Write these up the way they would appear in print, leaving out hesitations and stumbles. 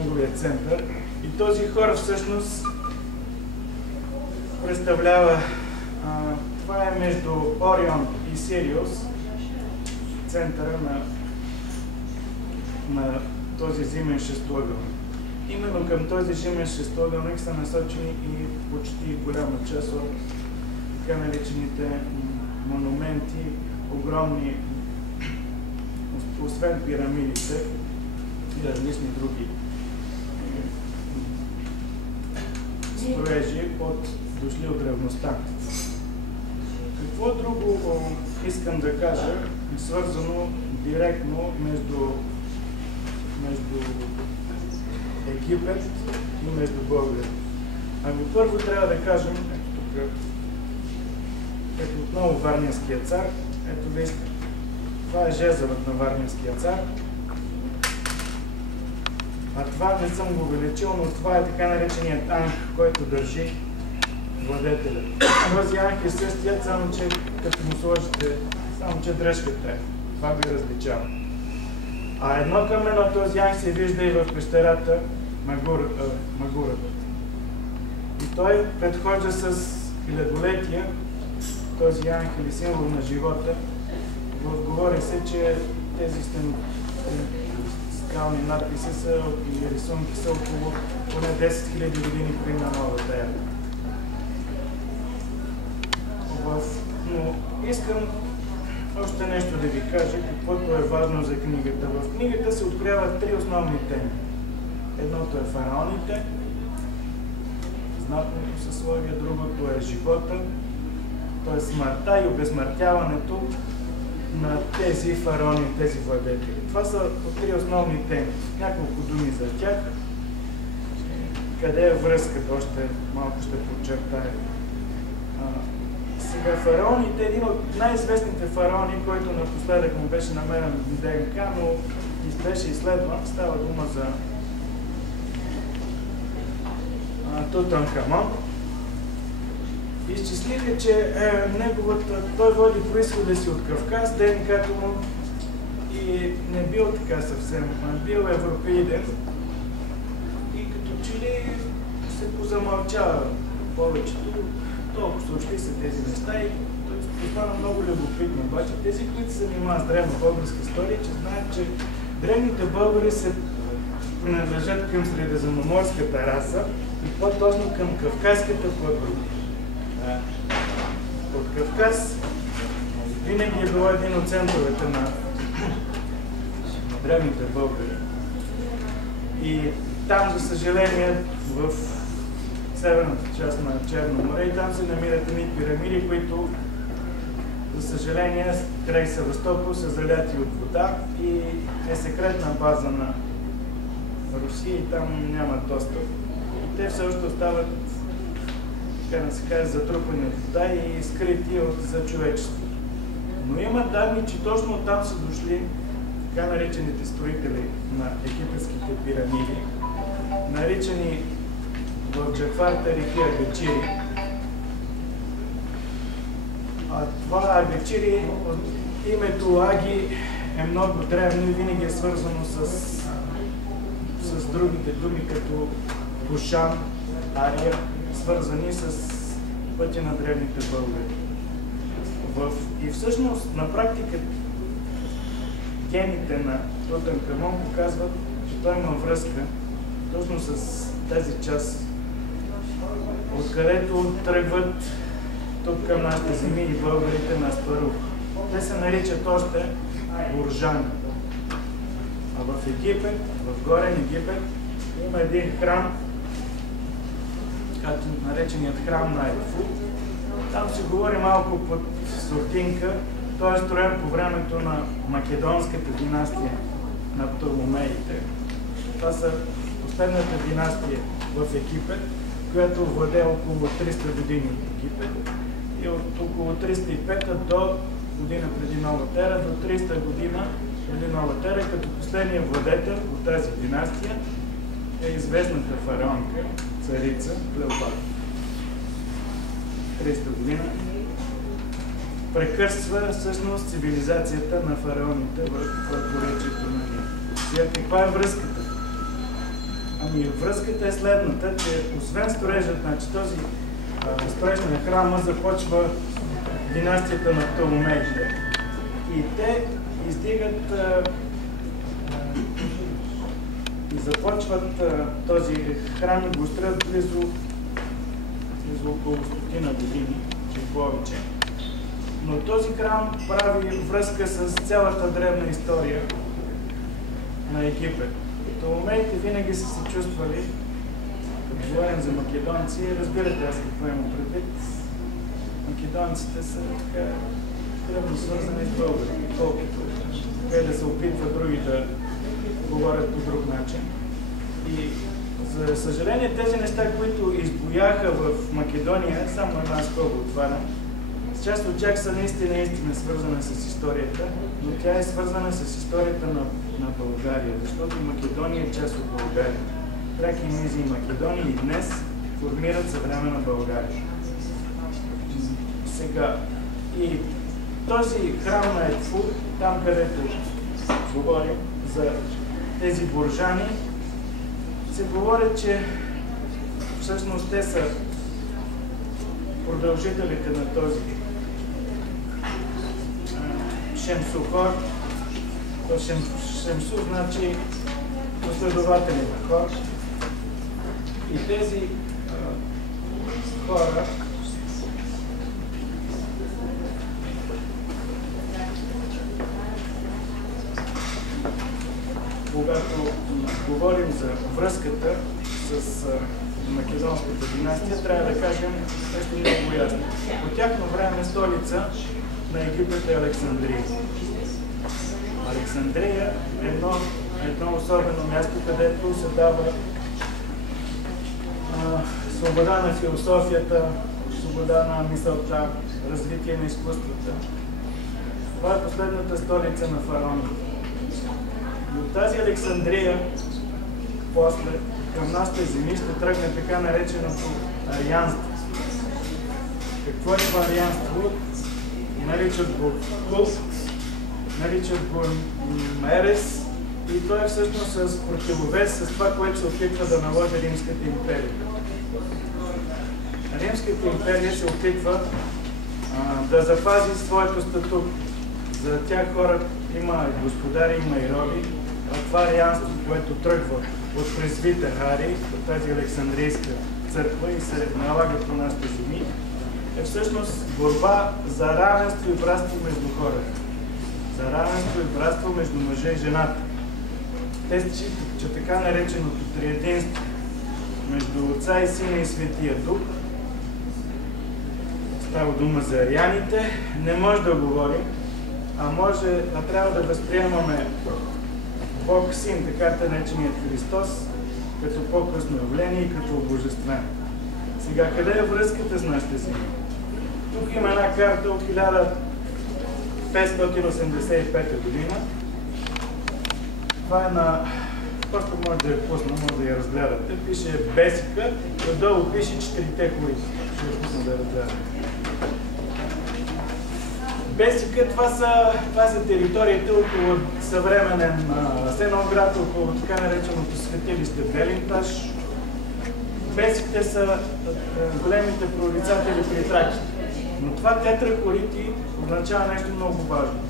неговия център. И този хор всъщност представлява, това е между Орион и Сириус, центъра на този зимен шестоъгълник. Именно към този зимен шестоъгълник са насочени и почти голяма част от така наречените монументи, огромни, освен пирамидите и различни други строежи, дошли от древността. Какво друго искам да кажа, свързано директно между Египет и между България? Ами първо трябва да кажем, ето тук, ето отново Варненския цар, ето вижте, това е жезълът на Варненския цар. А това не съм го увеличил, но това е така нареченият анх, който държи владетеля. Този анх е същият, само че като му сложите, само че дръжката е. Това го различава. А едно към едно този анх се вижда и в пещерата Магурата. И той предхожда с хилядолетия, този анх или символ на живота. Говори се, че тези скални надписи и рисунки са около поне 10 000 години преди на новата ера. Но искам още нещо да ви кажа, каквото е важно за книгата. В книгата се откриват три основни теми. Едното е фараоните, знатното съсловие, другото е живота, т.е. смъртта и обезсмъртяването на тези фараони и тези владетели. Това са три основни теми. Няколко думи за тях. Къде е връзката? Още малко ще подчертая. Сега фараоните, един от най-известните фараони, който напоследък му беше намерен в ДНК, но беше изследван, става дума за Тутанхамон. Изчислиха, че той води произхода си от Кавказ, ДНК-то му и не бил така съвсем, бил европеиден и като че ли се позамълчава повечето, толкова съобщи са тези неща и стана много любопитно. Обаче тези, които се занимават с древна българска история, че знаят, че древните българи се принадлежат към средиземноморската раса и по-точно към кавказската култура. От Кавказ винаги е било един от центровете на древните българи. И там, за съжаление, в северната част на Черно море, и там се намират едни пирамиди, които, за съжаление, край Севастопол са заляти от вода и е секретна база на Русия и там нямат достъп. И те все още остават, така да се каже, затрупани от вода и скрити за човечеството. Но има данни, че точно оттам са дошли така наречените строители на египетските пирамиди, наричани в Джафар тарихи агачири. А това агачири, името Аги е много древно и винаги е свързано с другите думи, като Кушан, Ария, свързани с пътя на древните българи. И всъщност, на практика, гените на Тутанхамон показват, че той има връзка точно с тази част, откъдето тръгват тук към нашите земи и българите на Аспарух. Те се наричат още Буржани. А в Египет, в Горен Египет, има един храм, както нареченият храм на Ефу. Там се говори малко под сурдинка. Той е строен по времето на македонската династия на Птоломеите. Това са последната династия в Египет, която владее около 300 години в Египет и от около 305 до година преди новата ера, до 300 година преди новата ера, като последния владетел от тази династия е известната фараонка, царица Клеопатра. 300 година прекърсва всъщност цивилизацията на фараоните в поречието на Нил. Сега каква е връзката? Ами връзката е следната, че освен строежът, значи този строеж на храма започва династията на Птоломеите. И те издигат и започват този храм и го строят близо около 100 години, че повече. Но този храм прави връзка с цялата древна история на Египет. Птоломеите винаги са се чувствали, като говорим за македонци, разбирате аз какво имам предвид. Македонците са така трудно свързани с българи, колкото те да се опитват други да говорят по друг начин. И за съжаление тези неща, които избояха в Македония, само една скоба отварям, част от тях са наистина свързана с историята, но тя е свързана с историята на България, защото Македония е част от България. Тракия, Мизия и Македония и днес формират съвременна България. Сега, и този храм на Едфу, там където говорим за тези буржани, се говори, че всъщност те са продължителите на този Шемсу-хор. Шемсу значи последователи на хор. И тези хора когато говорим за връзката с македонската династия, трябва да кажем нещо много ясно. По тяхно време столица на Египет е Александрия. Александрия е едно особено място, където се дава свобода на философията, свобода на мисълта, развитие на изкуствата. Това е последната столица на фараоните. И от тази Александрия, после, към нашите земи ще тръгне така нареченото арианство. Какво е това арианство? Наричат го култ, наричат го ерес и то е всъщност с противовес с това, което се опитва да наложи Римската империя. Римската империя се опитва да запази своето статут. За тях хора има господари, има и роби. Това арианство, което тръгва от презвита Хари, от тази Александрийска църква и се налага по нашите земи, е всъщност борба за равенство и братство между хората. За равенство и братство между мъжа и жената. Те считат, че така нареченото триединство между Отца и Сина и Светия Дух, става дума за арианите, не може да говорим, а трябва да възприемаме Бог Син, така нареченият Христос, като по-късно явление и като обожествен. Сега, къде е връзката с нашите земи? Тук има една карта от 1585 година. Това е на... Просто може да я пусна, може да я разгледате. Пише Бесика и отдолу пише 4-те хори. Ще я пусна да я разгледате. Бесика, това са териториите около съвременен Асеновград, около така нареченото светилище Белинташ. Бесиките са големите прорицатели при траките. Но това тетрахорити означава нещо много важно.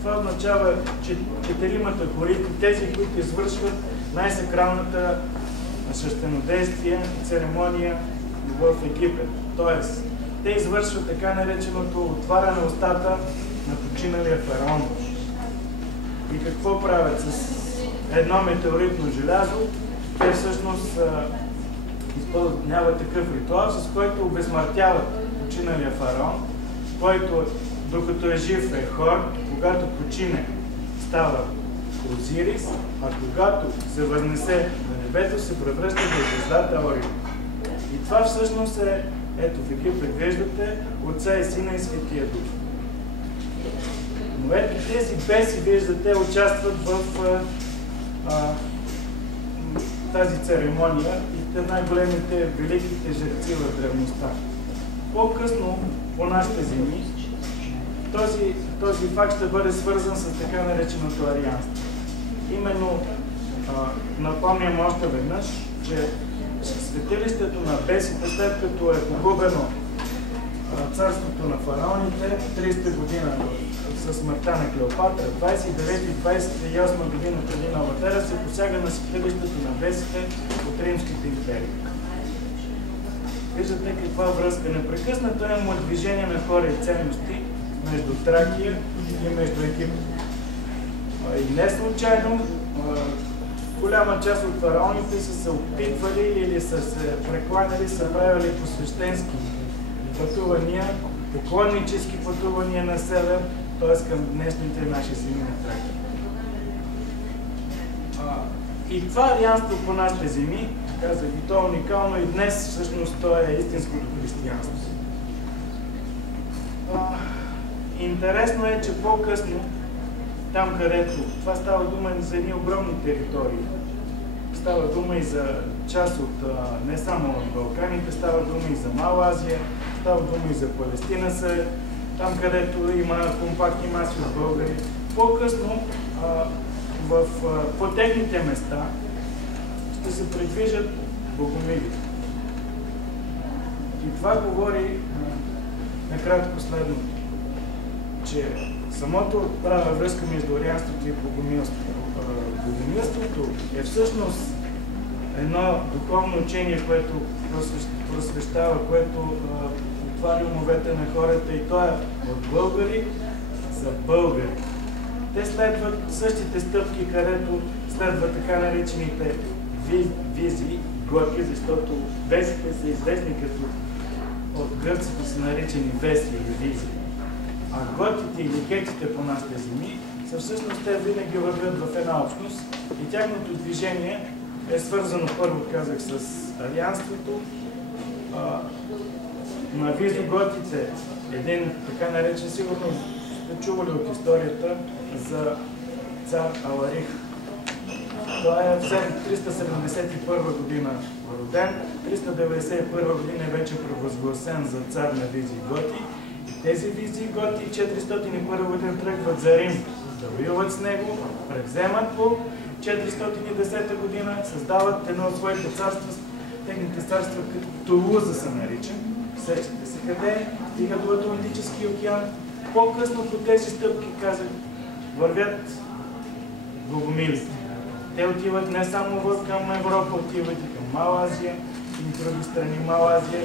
Това означава, че четиримата хорити, тези, които извършват най-сакралната свещенодействие, церемония в Египет. Тоест, те извършват така нареченото отваряне устата на починалия фараон. И какво правят? С едно метеоритно желязо, те всъщност изпълняват такъв ритуал, с който обезсмъртяват починалия фараон, който докато е жив е Хор, когато почине става Озирис, а когато се възнесе на небето, се превръща в звездата Орион. И това всъщност е, ето в Египет виждате, Отца и Сина и Светия Дух. Но ето тези беси, виждате, участват в тази церемония и те най-големите, великите жреци в древността. По-късно, по нашите земи, този факт ще бъде свързан с така нареченото арианство. Именно Напомням още веднъж, че светилището на бесите, след като е погубено царството на фараоните, 30-та година със смъртта на Клеопатра, 29-28 година преди новата ера, се посяга на светилището на бесите от римските империи. Виждате каква връзка. Непрекъснато има движение на хора и ценности между Тракия и между Египет. И не случайно голяма част от фараоните са се опитвали или са се прекланяли, са правили посвещенски пътувания, поклоннически пътувания на север, т.е. към днешните наши земи на Тракия. И това арианство по нашите земи, казах и то е уникално и днес всъщност то е истинското християнство. Интересно е, че по-късно, там където това става дума за едни огромни територии, става дума и за част от не само от Балканите, става дума и за Мала Азия, става дума и за Палестина, там където има компактни маси от българи. По-късно по техните места ще се предвижат богомилите. И това говори накратко следното, че самото права връзка между арианството и богомилството. Богомилството е всъщност едно духовно учение, което просвещава, което отваря умовете на хората, и то е от българи за българи. Те следват същите стъпки, където следват така наречените визии, готи, защото везите са известни като от гръците са наречени веси или визии. А готите или гетите по нашите земи са всъщност те винаги вървят в една общност и тяхното движение е свързано, първо казах, с арианството. На визоготите един така наречен, сигурно сте чували от историята за цар Аларих. Той е в 371 година роден, 391 година е вече провъзгласен за цар на визиготи. И тези визиготи 401 година тръгват за Рим да воюват с него, превземат по 410 година, създават едно от своите царства, техните царства като Тулуза се нарича. Сещате се къде, стига до Атлантическия океан. По-късно по тези стъпки, казах, вървят богомилите. Те отиват не само към Европа, отиват и към Мала Азия и други страни. Мала Азия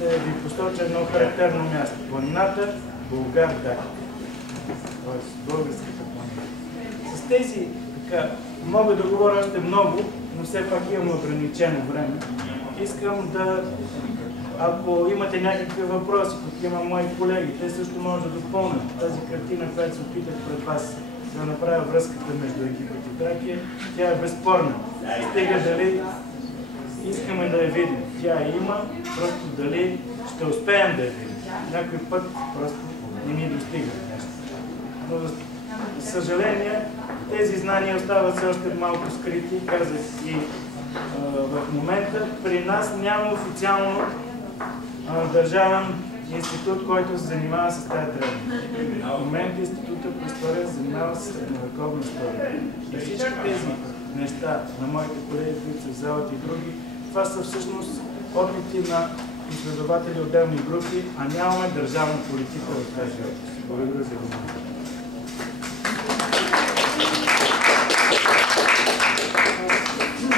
ви посоча едно характерно място. Планината Булгар-Дака. Тоест българската планина. С тези, така, мога да говоря още много, но все пак имам ограничено време. Искам да, ако имате някакви въпроси, тук има мои колеги, те също може да допълнят тази картина, която се опитах пред вас да направя връзката между Египет и Тракия. Тя е безспорна. Стига дали искаме да я видим. Тя има, просто дали ще успеем да я видим. Някой път просто не ни достига нещо. Но за съжаление, тези знания остават все още малко скрити, казах и в момента. При нас няма официално държавен институт, който се занимава с тази древност. В момента Института по история се занимава с средновековна история. И всички тези неща на моите колеги, които са в залата и други, това са всъщност опити на изследователи отделни групи, а нямаме държавна политика в тази област. Благодаря за вниманието.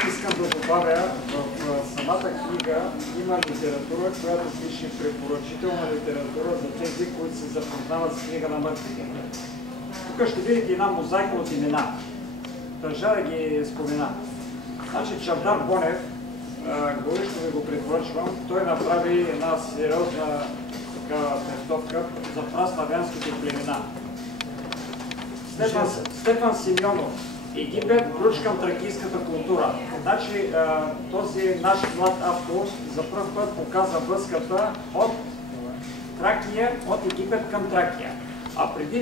Искам да добавя, в самата книга има литература, която пише препоръчителна литература за тези, които се запознават с книга на мъртвите. Тук ще видите една мозайка от имена. Държа да ги спомена. Значи Чавдар Бонев, горещо ви го препоръчвам, той направи една сериозна трактовка за праславянските племена. Стефан Симеонов, Египет, ключ към тракийската култура. Значи този наш млад автор за пръв път показа връзката от Тракия, от Египет към Тракия. А преди